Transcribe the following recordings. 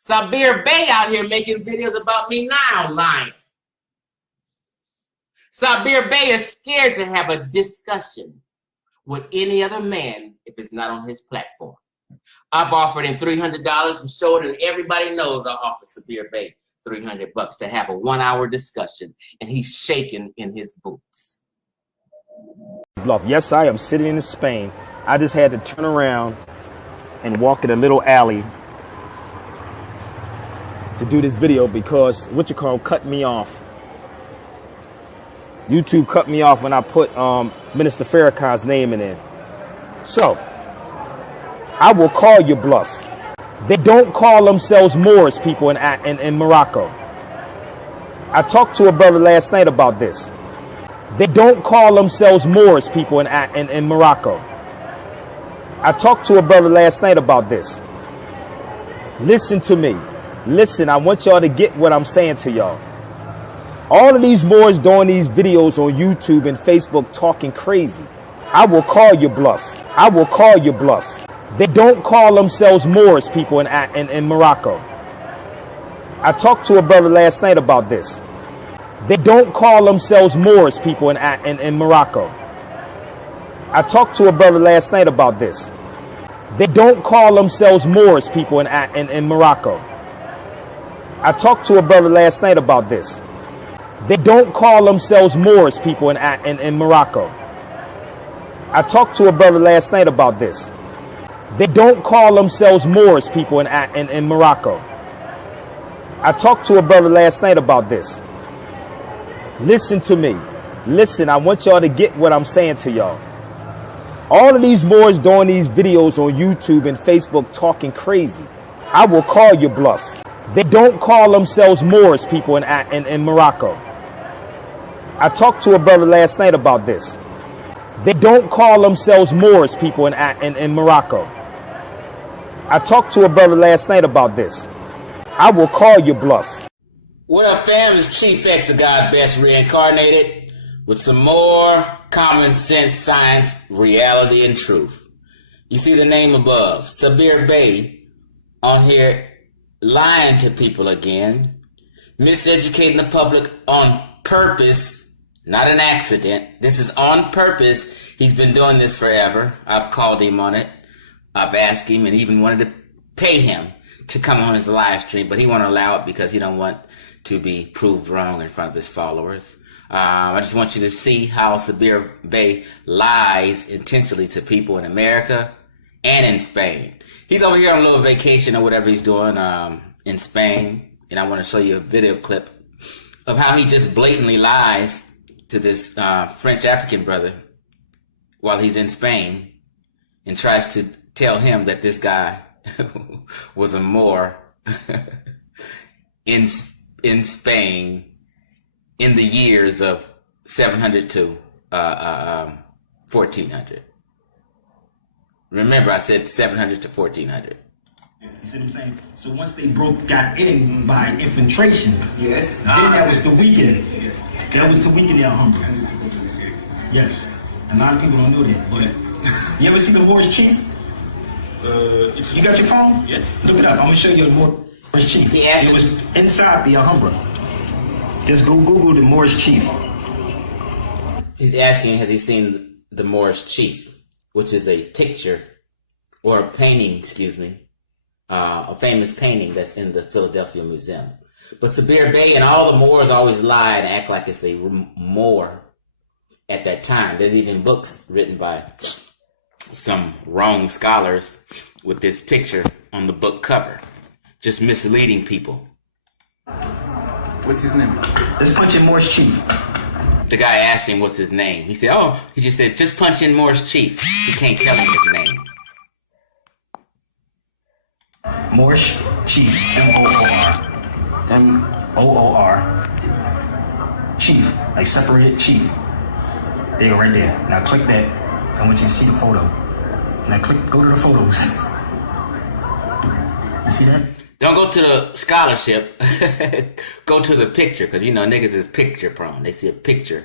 Sabir Bey out here making videos about me now, lying. Sabir Bey is scared to have a discussion with any other man if it's not on his platform. I've offered him $300 and showed him everybody knows I offer Sabir Bey $300 to have a 1-hour discussion, and he's shaking in his boots. Bluff. Yes, I am sitting in Spain. I just had to turn around and walk in a little alley to do this video because cut me off. YouTube cut me off when I put Minister Farrakhan's name in there. So, I will call your bluff. They don't call themselves Moorish people in Morocco. I talked to a brother last night about this. They don't call themselves Moorish people in Morocco. I talked to a brother last night about this. Listen to me. Listen, I want y'all to get what I'm saying to y'all. All of these Moors doing these videos on YouTube and Facebook talking crazy. I will call your bluff. I will call your bluff. They don't call themselves Moorish people in Morocco. I talked to a brother last night about this. They don't call themselves Moorish people in Morocco. I talked to a brother last night about this. They don't call themselves Moorish people in Morocco. I talked to a brother last night about this. They don't call themselves Moorish people in Morocco. I talked to a brother last night about this. They don't call themselves Moorish people in Morocco. I talked to a brother last night about this. Listen to me. Listen, I want y'all to get what I'm saying to y'all. All of these Moors doing these videos on YouTube and Facebook talking crazy. I will call your bluff. They don't call themselves Moorish people in Morocco. I talked to a brother last night about this. They don't call themselves Moorish people in Morocco. I talked to a brother last night about this. I will call your bluff. What up, fam? It's Chief X, the God Best reincarnated, with some more common sense, science, reality, and truth. You see the name above, Sabir Bey, on here lying to people again, miseducating the public on purpose, not an accident. This is on purpose. He's been doing this forever. I've called him on it. I've asked him and even wanted to pay him to come on his live stream, but he won't allow it because he don't want to be proved wrong in front of his followers. I just want you to see how Sabir Bey lies intentionally to people in America and in Spain. He's over here on a little vacation or whatever he's doing in Spain, and I want to show you a video clip of how he just blatantly lies to this French African brother while he's in Spain and tries to tell him that this guy was a Moor in Spain in the years of 700 to 1400. Remember, I said 700 to 1400. You see what I'm saying? So once they got in by infiltration, yes, then that was the weakest. Yes. That was to weaken their hunger. Yes. A lot of people don't know that, but you ever see the Moorish chief? You got your phone? Yes. Look it up. I'm gonna show you the Moorish chief. It was inside the Alhambra. Just go Google the Moorish chief. He's asking, has he seen the Moorish chief, which is a picture or a painting, a famous painting that's in the Philadelphia Museum. But Sabir Bey and all the Moors always lie and act like it's a Moor at that time. There's even books written by some wrong scholars with this picture on the book cover, just misleading people. What's his name? Let's punch in Moorish chief. The guy asked him what's his name. He said, he just said, just punch in Moorish chief. He can't tell him his name. Moorish chief, M-O-O-R. M-O-O-R. Chief, like separated chief. There you go, right there. Now click that. I want you to see the photo. Now go to the photos. You see that? Don't go to the scholarship. Go to the picture, because niggas is picture prone. They see a picture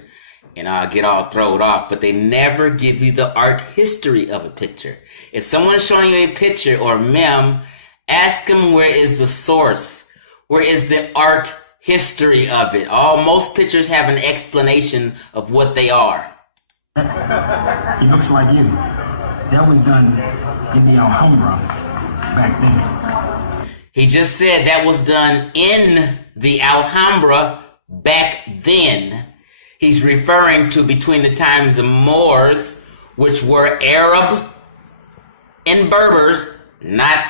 and get all thrown off, but they never give you the art history of a picture. If someone's showing you a picture or a meme Ask him where is the source. Where is the art history of it? Most pictures have an explanation of what they are. He looks like you. That was done in the Alhambra back then. He just said that was done in the Alhambra back then. He's referring to between the times of Moors, which were Arab and Berbers, not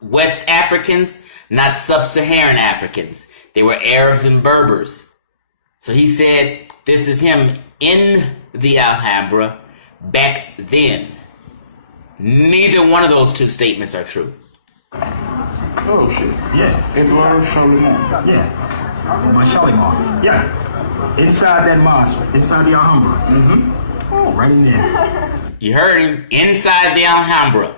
West Africans, not Sub-Saharan Africans. They were Arabs and Berbers. So he said this is him in the Alhambra back then. Neither one of those two statements are true. Oh shit. Yeah. Edward Charlemagne. Yeah. By Charlemagne. Yeah. Inside that mosque, inside the Alhambra. Mm-hmm. Oh, right in there. You heard him, inside the Alhambra.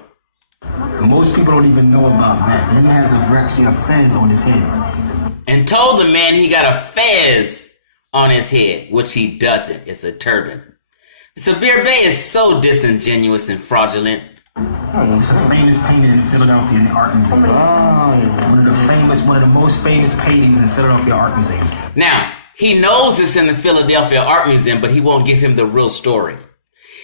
Most people don't even know about that. He has actually a fez on his head. And told the man he got a fez on his head, which he doesn't. It's a turban. Sabir Bey is so disingenuous and fraudulent. It's a famous painting in Philadelphia in the Art Museum. One of the most famous paintings in Philadelphia Art Museum. Now, he knows it's in the Philadelphia Art Museum, but he won't give him the real story.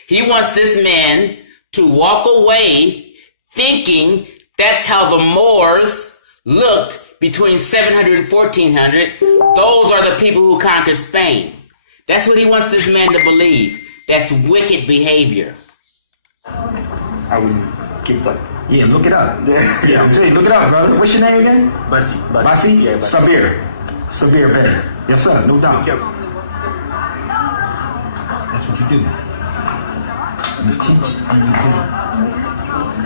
He wants this man to walk away thinking that's how the Moors looked between 700 and 1400. Those are the people who conquered Spain. That's what he wants this man to believe. That's wicked behavior. I will keep that. Yeah, look it up. Yeah, I'm telling you, look it up, brother. What's your name again? Basi. Basi? Yeah, Basi. Sabir Bey. Yes, sir, no doubt. Yep. That's what you do. You teach and you build.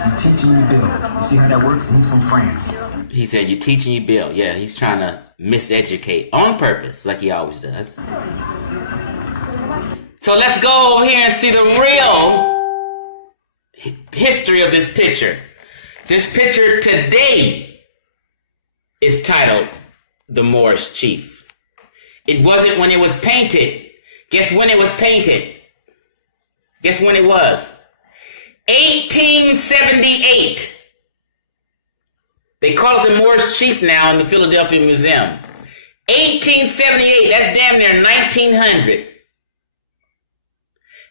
You teach and you build. You see how that works? He's from France. He said, you teach and you build. Yeah, he's trying to miseducate on purpose, like he always does. So let's go over here and see the real history of this picture. This picture today is titled The Moorish Chief. It wasn't when it was painted. Guess when it was painted? Guess when it was? 1878. They call it the Moorish Chief now in the Philadelphia Museum. 1878, that's damn near 1900.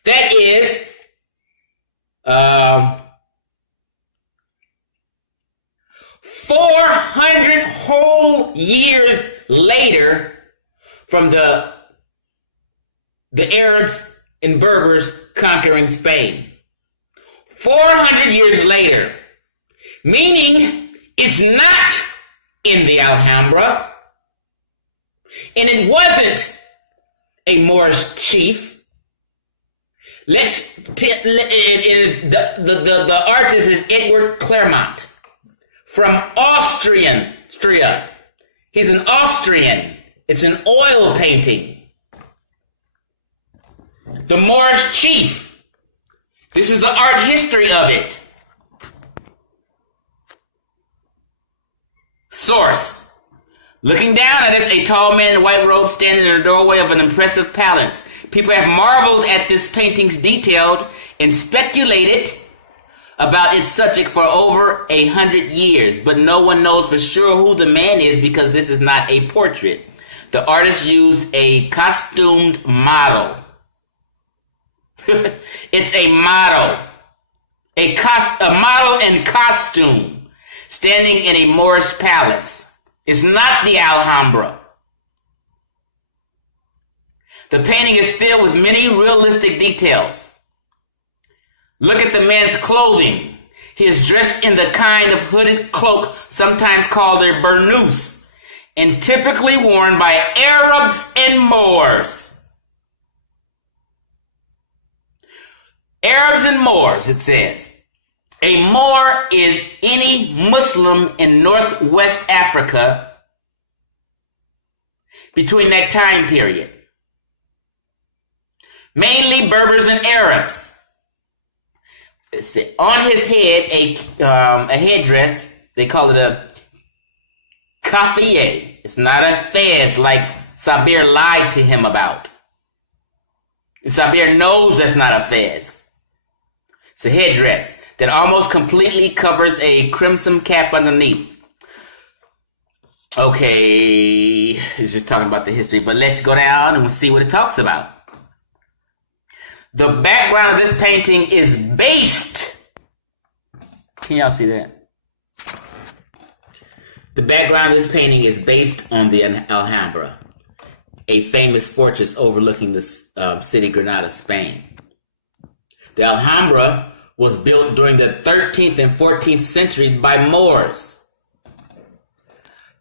That is 400 whole years later from the Arabs and Berbers conquering Spain. 400 years later, meaning it's not in the Alhambra, and it wasn't a Moorish chief. The artist is Edward Clermont from Austria. He's an Austrian. It's an oil painting. The Moorish chief. This is the art history of it. Source. Looking down at us, a tall man in a white robe standing in the doorway of an impressive palace. People have marveled at this painting's detail and speculated about its subject for over 100 years, but no one knows for sure who the man is because this is not a portrait. The artist used a costumed model. It's a model. A model in costume standing in a Moorish palace. It's not the Alhambra. The painting is filled with many realistic details. Look at the man's clothing. He is dressed in the kind of hooded cloak, sometimes called a burnous, and typically worn by Arabs and Moors. Arabs and Moors, it says. A Moor is any Muslim in Northwest Africa between that time period. Mainly Berbers and Arabs. On his head, a headdress, they call it a kafiyeh. It's not a fez like Sabir lied to him about. And Sabir knows that's not a fez. It's a headdress. that almost completely covers a crimson cap underneath. Okay, it's just talking about the history, but let's go down and we'll see what it talks about. The background of this painting is based. Can y'all see that? The background of this painting is based on the Alhambra, a famous fortress overlooking the city Granada, Spain. The Alhambra was built during the 13th and 14th centuries by Moors,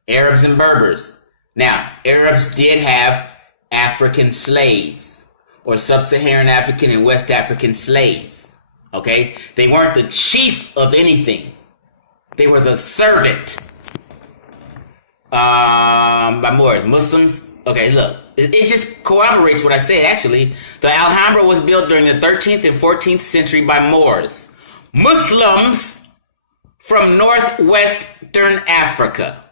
Arabs and Berbers. Now, Arabs did have African slaves, or sub-Saharan African and West African slaves. Okay? They weren't the chief of anything. They were the servant. By Moors. Muslims. Okay, look. It just corroborates what I said, actually. The Alhambra was built during the 13th and 14th century by Moors. Muslims from northwestern Africa,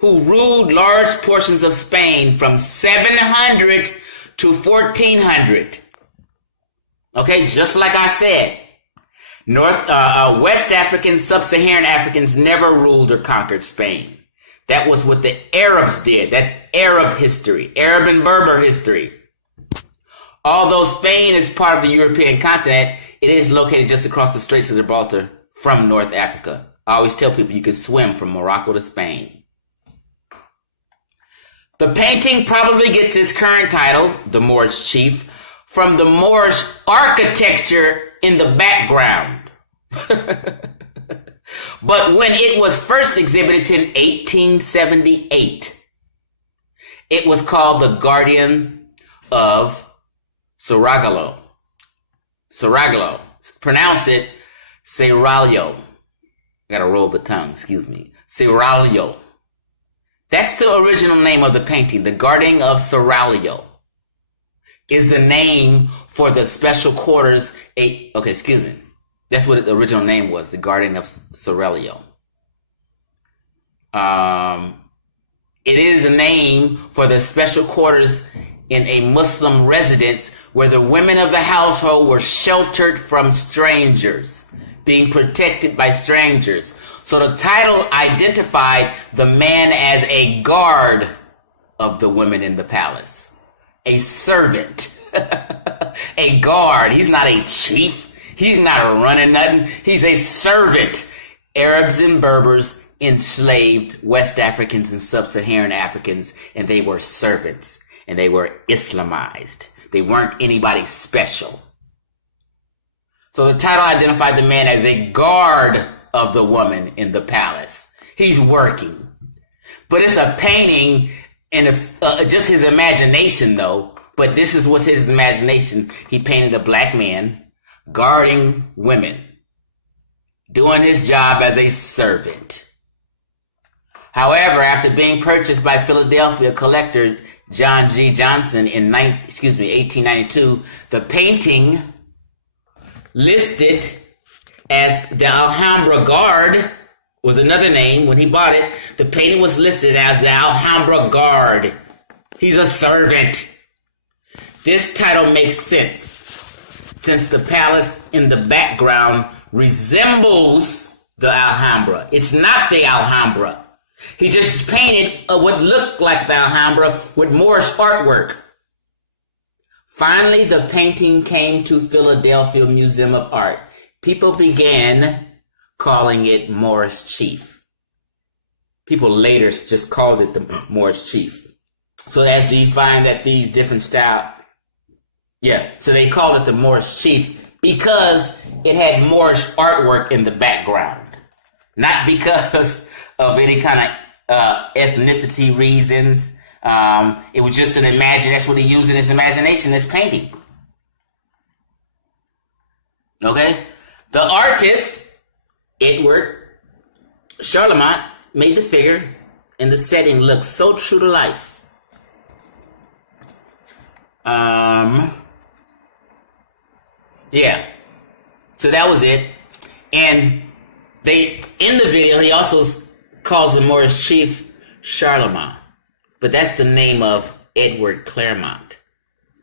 who ruled large portions of Spain from 700 to 1400. Okay, just like I said, West Africans, sub-Saharan Africans never ruled or conquered Spain. That was what the Arabs did. That's Arab history, Arab and Berber history. Although Spain is part of the European continent, it is located just across the Straits of Gibraltar from North Africa. I always tell people you can swim from Morocco to Spain. The painting probably gets its current title, The Moorish Chief, from the Moorish architecture in the background. But when it was first exhibited in 1878, it was called The Guardian of Saragossa. Saragossa. Pronounce it Seraglio. Gotta roll the tongue, excuse me. Seraglio. That's the original name of the painting. The Guardian of Seraglio is the name for the special quarters. That's what the original name was, the Guardian of Seraglio. It is a name for the special quarters in a Muslim residence where the women of the household were sheltered from strangers, being protected by strangers. So the title identified the man as a guard of the women in the palace. A servant. A guard. He's not a chief. He's not running nothing. He's a servant. Arabs and Berbers enslaved West Africans and Sub-Saharan Africans, and they were servants, and they were Islamized. They weren't anybody special. So the title identified the man as a guard of the woman in the palace. He's working. But it's a painting in just his imagination, though. But this is what's his imagination. He painted a black man guarding women, doing his job as a servant. However, after being purchased by Philadelphia collector John G. Johnson in 1892, the painting listed as the Alhambra Guard was another name. When he bought it, the painting was listed as the Alhambra Guard. He's a servant. This title makes sense, since the palace in the background resembles the Alhambra. It's not the Alhambra. He just painted what looked like the Alhambra with Moorish artwork. Finally, the painting came to Philadelphia Museum of Art. People began calling it Moorish Chief. People later just called it the Moorish Chief. So as do you find that these different styles? Yeah, so they called it the Moorish Chief because it had Moorish artwork in the background. Not because of any kind of ethnicity reasons. It was just an imagination. That's what he used in his imagination, this painting. Okay? The artist, Edward Charlemont, made the figure, and the setting looks so true to life. Yeah. So that was it. And in the video, he also calls the Moorish chief Charlemont. But that's the name of Edward Claremont.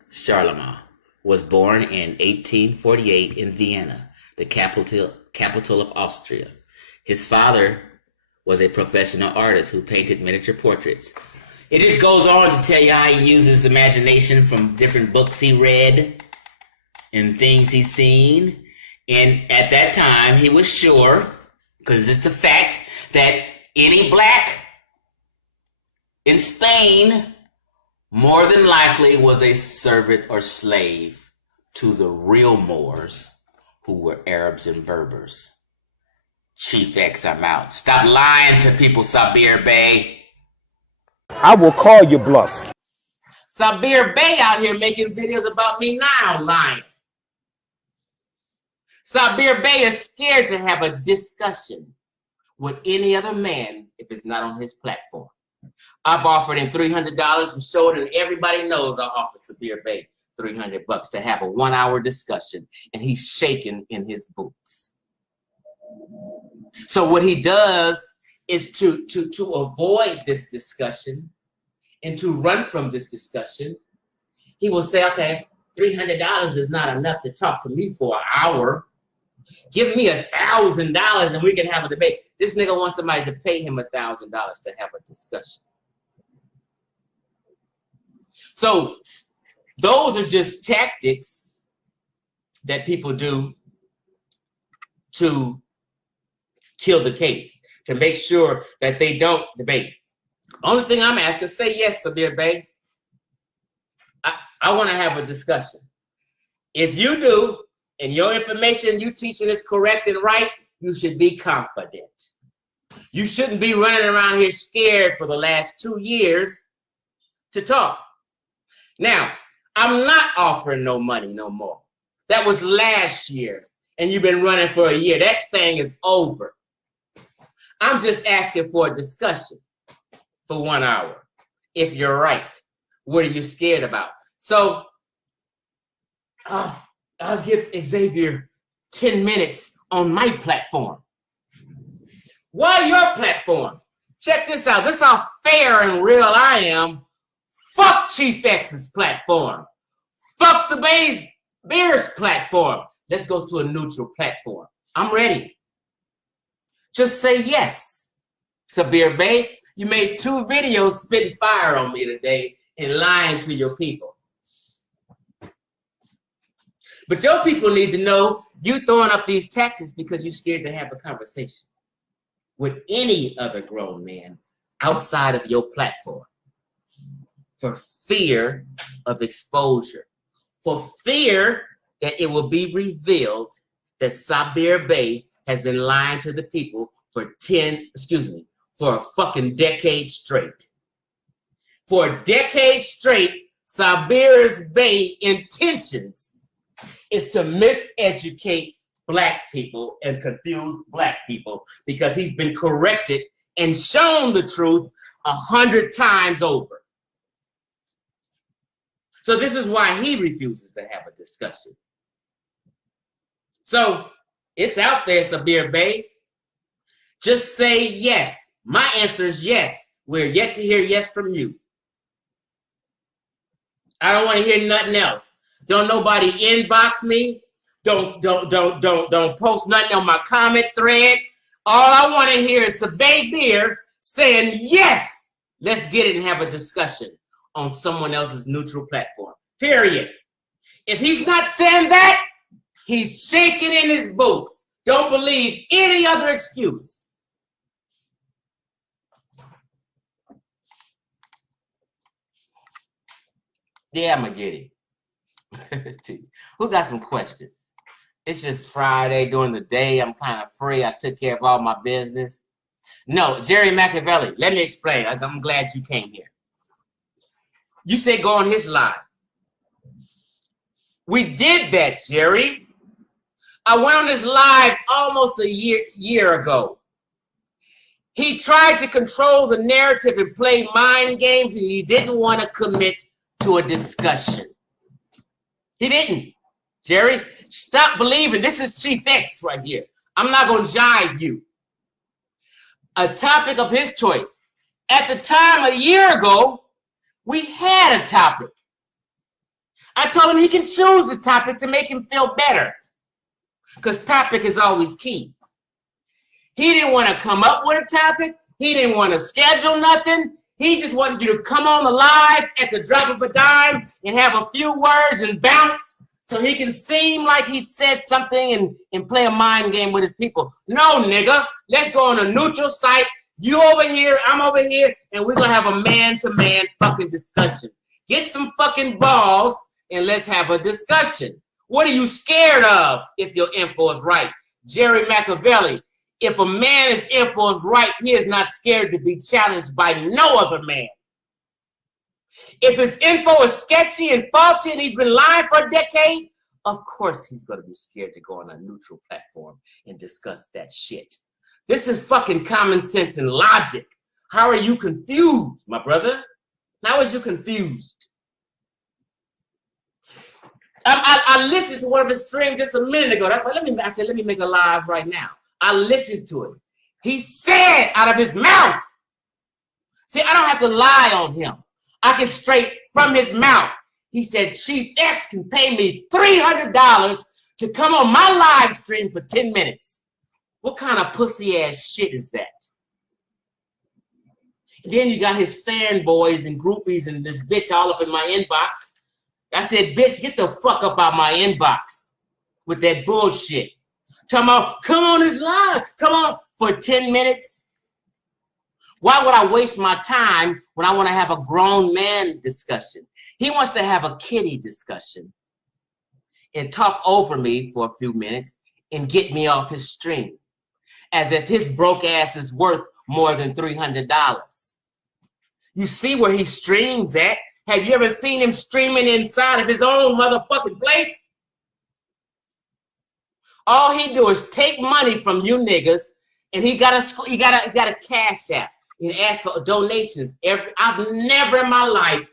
Charlemont was born in 1848 in Vienna, the capital capital of Austria. His father was a professional artist who painted miniature portraits. It just goes on to tell you how he uses imagination from different books he read and things he's seen. And at that time, he was sure, because it's the fact, that any black in Spain more than likely was a servant or slave to the real Moors, who were Arabs and Berbers. Chief X, I'm out. Stop lying to people, Sabir Bey. I will call your bluff. Sabir Bey out here making videos about me now, lying. Sabir Bey is scared to have a discussion with any other man if it's not on his platform. I've offered him $300 and showed him, everybody knows I offer Sabir Bey $300 to have a 1-hour discussion, and he's shaking in his boots. So what he does is to avoid this discussion and to run from this discussion, he will say, okay, $300 is not enough to talk to me for an hour. Give me $1,000 and we can have a debate. This nigga wants somebody to pay him $1,000 to have a discussion. So those are just tactics that people do to kill the case, to make sure that they don't debate. Only thing I'm asking, say yes, Sabir Bey. I want to have a discussion. If you do, and your information you teaching is correct and right, you should be confident. You shouldn't be running around here scared for the last 2 years to talk. Now, I'm not offering no money no more. That was last year, and you've been running for a year. That thing is over. I'm just asking for a discussion for 1 hour. If you're right, what are you scared about? So, I'll give Xavier 10 minutes on my platform. Why your platform? Check this out. This is how fair and real I am. Fuck Chief X's platform. Fuck Sabir Bey's platform. Let's go to a neutral platform. I'm ready. Just say yes. Sabir Bey, you made 2 videos spitting fire on me today and lying to your people. But your people need to know you throwing up these taxes because you're scared to have a conversation with any other grown man outside of your platform for fear of exposure, for fear that it will be revealed that Sabir Bey has been lying to the people for for a fucking decade straight. For a decade straight, Sabir Bey's intentions is to miseducate black people and confuse black people because he's been corrected and shown the truth 100 times over. So this is why he refuses to have a discussion. So it's out there, Sabir Bey. Just say yes. My answer is yes. We're yet to hear yes from you. I don't want to hear nothing else. Don't nobody inbox me. Don't post nothing on my comment thread. All I want to hear is Sabir saying yes. Let's get it and have a discussion on someone else's neutral platform. Period. If he's not saying that, he's shaking in his boots. Don't believe any other excuse. Yeah, I'm gonna get it. Who got some questions? It's just Friday during the day. I'm kind of free. I took care of all my business. No, Jerry Machiavelli, let me explain. I'm glad you came here. You said go on his live. We did that, Jerry. I went on his live almost a year ago. He tried to control the narrative and play mind games, and he didn't want to commit to a discussion. He didn't. Jerry, stop believing. This is Chief X right here. I'm not going to jive you. A topic of his choice. At the time, a year ago, we had a topic. I told him he can choose a topic to make him feel better. Because topic is always key. He didn't want to come up with a topic. He didn't want to schedule nothing. He just wanted you to come on the live at the drop of a dime and have a few words and bounce so he can seem like he said something and play a mind game with his people. No, nigga. Let's go on a neutral site. You over here, I'm over here, and we're going to have a man-to-man fucking discussion. Get some fucking balls and let's have a discussion. What are you scared of if your info is right? Jerry Machiavelli. If a man is info is right, he is not scared to be challenged by no other man. If his info is sketchy and faulty and he's been lying for a decade, of course he's going to be scared to go on a neutral platform and discuss that shit. This is fucking common sense and logic. How are you confused, my brother? How is you confused? I listened to one of his streams just a minute ago. That's why I said, let me make a live right now. I listened to it. He said out of his mouth. See, I don't have to lie on him. I can straight from his mouth. He said, Chief X can pay me $300 to come on my live stream for 10 minutes. What kind of pussy ass shit is that? And then you got his fanboys and groupies and this bitch all up in my inbox. I said, bitch, get the fuck up out my inbox with that bullshit. Talking about, come on this live, come on, for 10 minutes. Why would I waste my time when I want to have a grown man discussion? He wants to have a kiddie discussion and talk over me for a few minutes and get me off his stream as if his broke ass is worth more than $300. You see where he streams at? Have you ever seen him streaming inside of his own motherfucking place? All he do is take money from you niggas, and he got a cash app and ask for donations. I've never in my life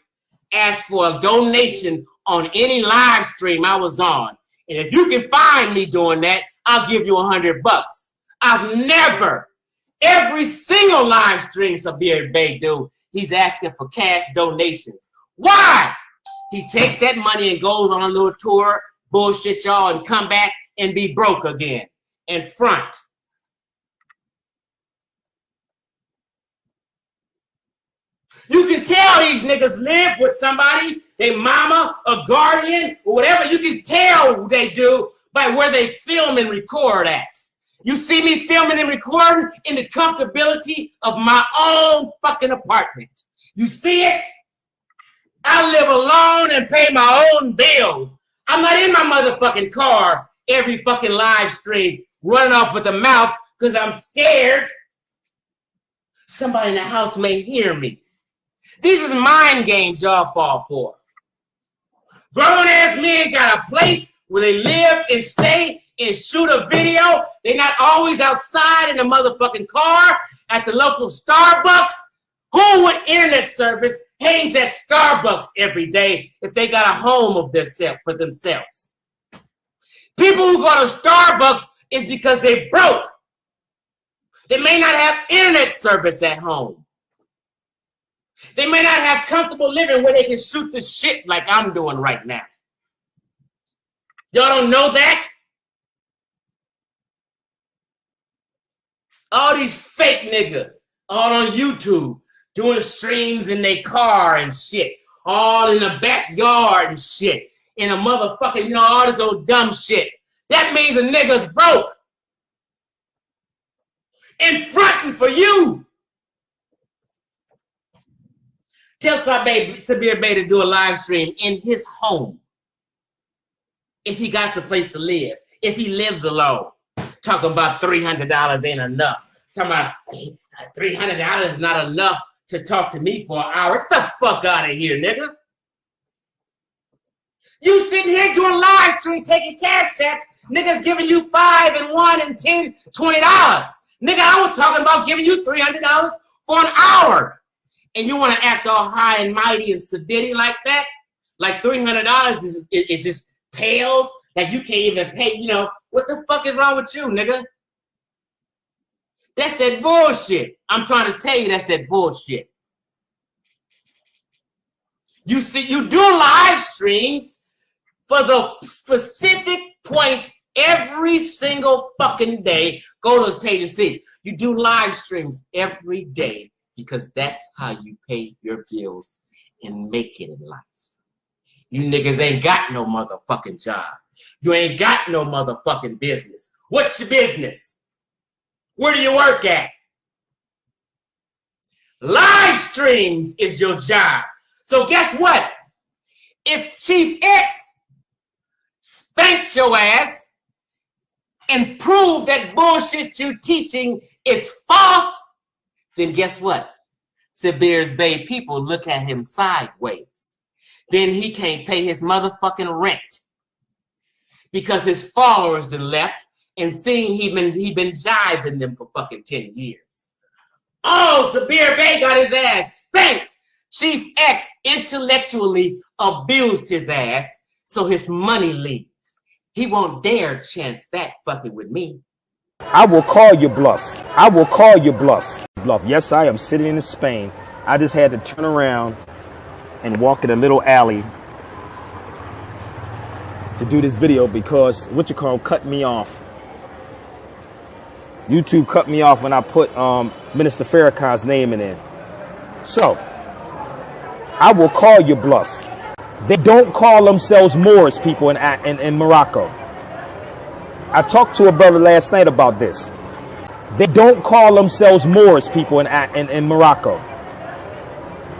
asked for a donation on any live stream I was on. And if you can find me doing that, I'll give you $100. I've never, every single live stream Sabir Bey do, he's asking for cash donations. Why? He takes that money and goes on a little tour, bullshit y'all, and come back and be broke again and front. You can tell these niggas live with somebody, their mama, a guardian, or whatever. You can tell they do by where they film and record at. You see me filming and recording in the comfortability of my own fucking apartment. You see it? I live alone and pay my own bills. I'm not in my motherfucking car every fucking live stream running off with the mouth because I'm scared somebody in the house may hear me. These is mind games y'all fall for. Grown-ass men got a place where they live and stay and shoot a video. They're not always outside in the motherfucking car at the local Starbucks. Who with internet service hangs at Starbucks every day if they got a home of themselves for themselves? People who go to Starbucks is because they broke. They may not have internet service at home. They may not have comfortable living where they can shoot the shit like I'm doing right now. Y'all don't know that? All these fake niggas all on YouTube doing streams in their car and shit, all in the backyard and shit, in a motherfucking, you know, all this old dumb shit. That means a nigga's broke. And fronting for you. Tell Sabir Bey to do a live stream in his home. If he got a place to live. If he lives alone. Talking about $300 ain't enough. Talking about $300 is not enough to talk to me for an hour. Get the fuck out of here, nigga. You sitting here doing live stream, taking cash checks. Niggas giving you $5 and $1 and $10, $20. Nigga, I was talking about giving you $300 for an hour. And you want to act all high and mighty and sedity like that? Like $300 is just pales? Like you can't even pay, you know, what the fuck is wrong with you, nigga? That's that bullshit. I'm trying to tell you that's that bullshit. You see, you do live streams for the specific point every single fucking day. Go to his page and see. You do live streams every day because that's how you pay your bills and make it in life. You niggas ain't got no motherfucking job. You ain't got no motherfucking business. What's your business? Where do you work at? Live streams is your job. So guess what? If Chief X spanked your ass and proved that bullshit you teaching is false, then guess what? Sabir Bey people look at him sideways. Then he can't pay his motherfucking rent because his followers have left and seeing he been jiving them for fucking 10 years. Oh, Sabir Bey got his ass spanked. Chief X intellectually abused his ass, so his money leaves. He won't dare chance that fucking with me. I will call your bluff. I will call your bluff. Bluff. Yes, I am sitting in Spain. I just had to turn around and walk in a little alley to do this video because cut me off. YouTube cut me off when I put Minister Farrakhan's name in it. So I will call your bluff. They don't call themselves Moorish people in Morocco. I talked to a brother last night about this. They don't call themselves Moorish people in Morocco.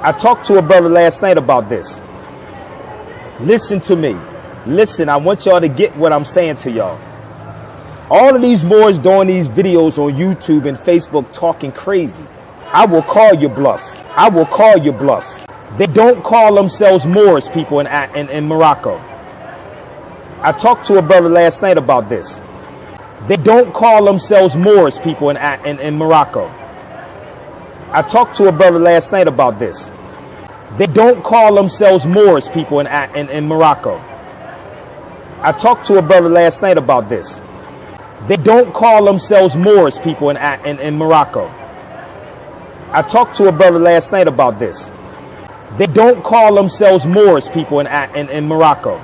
I talked to a brother last night about this. Listen to me. Listen, I want y'all to get what I'm saying to y'all. All of these Moors doing these videos on YouTube and Facebook talking crazy. I will call your bluff. I will call your bluff. They don't call themselves Moorish people in Morocco. I talked to a brother last night about this. They don't call themselves Moorish people in Morocco. I talked to a brother last night about this. They don't call themselves Moorish people in Morocco. I talked to a brother last night about this. They don't call themselves Moorish people in Morocco. I talked to a brother last night about this. They don't call themselves Moorish people in Morocco.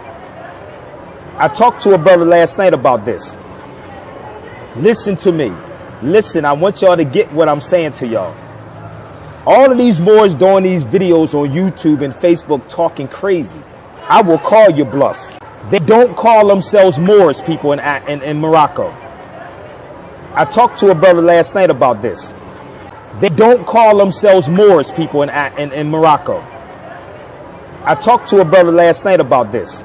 I talked to a brother last night about this. Listen to me. Listen, I want y'all to get what I'm saying to y'all. All of these Moors doing these videos on YouTube and Facebook talking crazy. I will call your bluff. They don't call themselves Moorish people in Morocco. I talked to a brother last night about this. They don't call themselves Moorish people in Morocco. I talked to a brother last night about this.